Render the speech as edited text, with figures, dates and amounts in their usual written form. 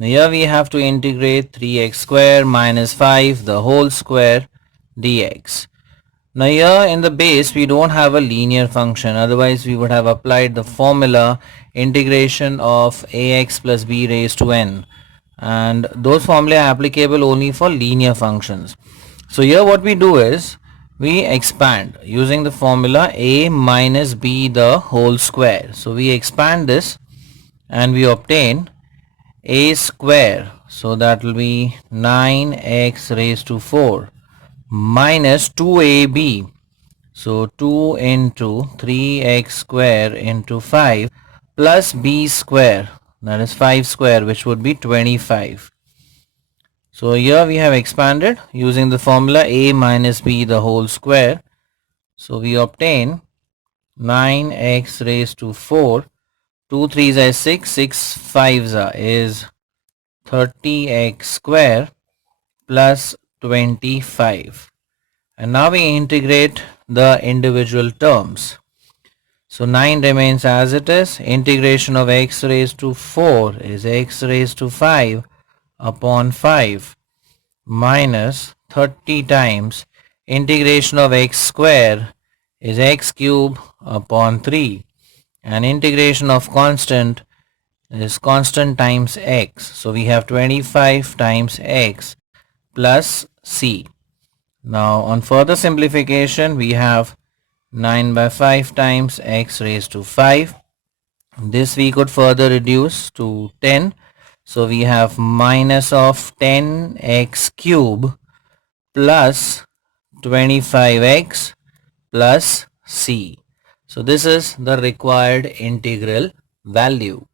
Now here we have to integrate 3x square minus 5 the whole square dx. Now here in the base we don't have a linear function, otherwise we would have applied the formula integration of ax plus b raised to n, and those formulae are applicable only for linear functions. So here what we do is we expand using the formula a minus b the whole square. So we expand this and we obtain a square, so that will be 9x raised to 4 minus 2ab, so 2 into 3x square into 5 plus b square, that is 5 square, which would be 25. So here we have expanded using the formula a minus b the whole square. So we obtain 9x raised to 4, 2 3s are 6, 6 5s is 30x square plus 25. And now we integrate the individual terms. So 9 remains as it is. Integration of x raised to 4 is x raised to 5 upon 5 minus 30 times integration of x square is x cube upon 3, and integration of constant is constant times x. So we have 25 times x plus c. Now on further simplification we have 9 by 5 times x raised to 5. This we could further reduce to 10. So we have minus of 10x cube plus 25x plus c. So this is the required integral value.